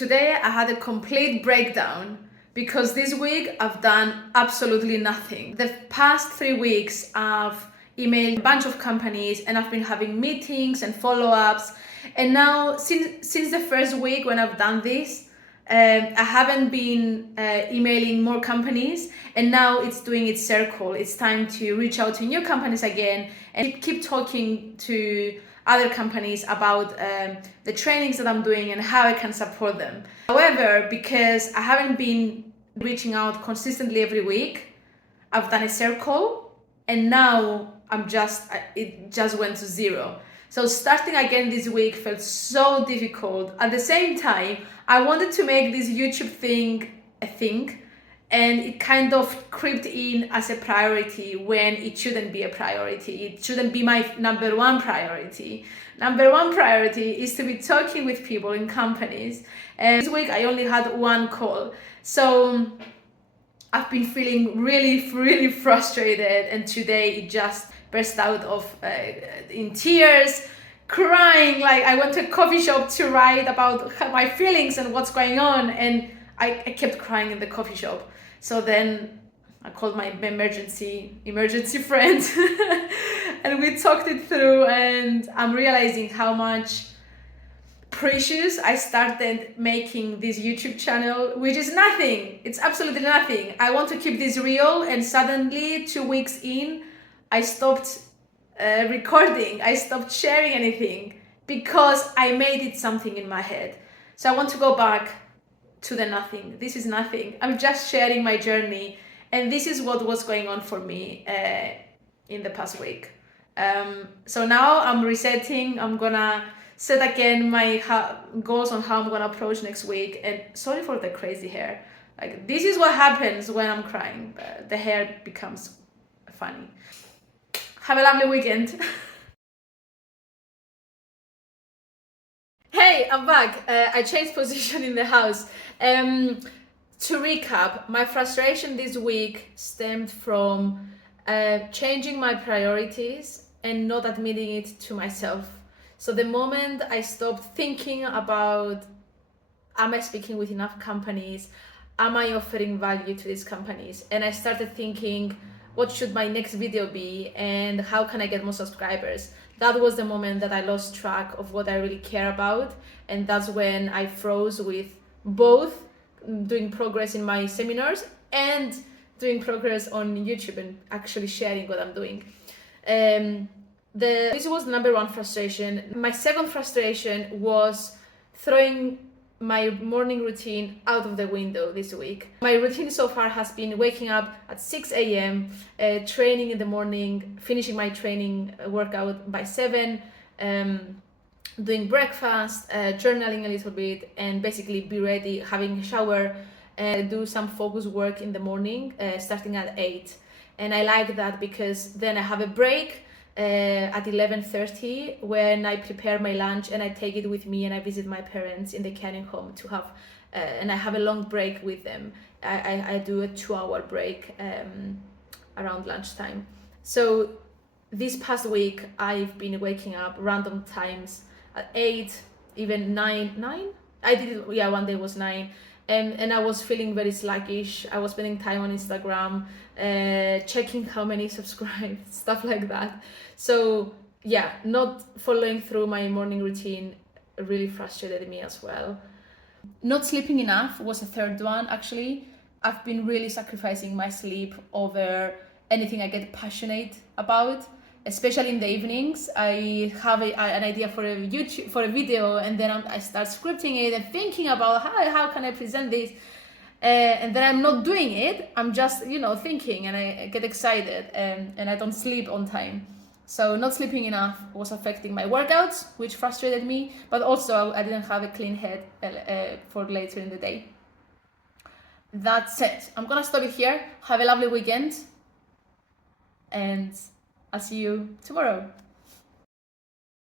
Today I had a complete breakdown because this week I've done absolutely nothing. The past 3 weeks I've emailed a bunch of companies and I've been having meetings and follow-ups, and now since the first week when I've done this, I haven't been emailing more companies, and now it's doing its circle. It's time to reach out to new companies again and keep talking to other companies about the trainings that I'm doing and how I can support them. However, because I haven't been reaching out consistently every week, I've done a circle, and now it just went to zero. So starting again this week felt so difficult. At the same time, I wanted to make this YouTube thing a thing, and it kind of crept in as a priority when it shouldn't be a priority. It shouldn't be my number one priority. Number one priority is to be talking with people in companies. And this week I only had one call. So I've been feeling really frustrated, and today it just burst out of in tears, crying. Like I went to a coffee shop to write about my feelings and what's going on, and I kept crying in the coffee shop. So then I called my emergency friend and we talked it through, and I'm realizing how much precious I started making this YouTube channel, which is nothing. It's absolutely nothing. I want to keep this real, and suddenly 2 weeks in, I stopped recording. I stopped sharing anything because I made it something in my head. So I want to go back to the nothing. This is nothing. I'm just sharing my journey, and this is what was going on for me in the past week. So now I'm resetting. I'm gonna set again my goals on how I'm gonna approach next week. And sorry for the crazy hair. Like, this is what happens when I'm crying. The hair becomes funny. Have a lovely weekend. Hey, I'm back. I changed position in the house. To recap, my frustration this week stemmed from changing my priorities and not admitting it to myself. So the moment I stopped thinking about, am I speaking with enough companies? Am I offering value to these companies? And I started thinking, what should my next video be, and how can I get more subscribers? That was the moment that I lost track of what I really care about, and that's when I froze with both doing progress in my seminars and doing progress on YouTube and actually sharing what I'm doing. This was number one frustration. My second frustration was throwing my morning routine out of the window this week. My routine so far has been waking up at 6 a.m., training in the morning, finishing my training workout by 7, doing breakfast, journaling a little bit, and basically be ready, having a shower, do some focus work in the morning, starting at 8. And I like that because then I have a break at 11:30 when I prepare my lunch and I take it with me and I visit my parents in the Canning home to have and I have a long break with them. I do a 2-hour break around lunchtime. So this past week I've been waking up random times at 8, even 9. I did it, yeah, one day was 9. And I was feeling very sluggish. I was spending time on Instagram, checking how many subscribed, stuff like that. So yeah, not following through my morning routine really frustrated me as well. Not sleeping enough was a third one, actually. I've been really sacrificing my sleep over anything I get passionate about, especially in the evenings. I have an idea for a video, and then I start scripting it and thinking about how can I present this, and then I'm not doing it. I'm just thinking, and I get excited, and I don't sleep on time. So not sleeping enough was affecting my workouts, which frustrated me, but also I didn't have a clean head for later in the day. That's it. I'm gonna stop it here. Have a lovely weekend, and I'll see you tomorrow.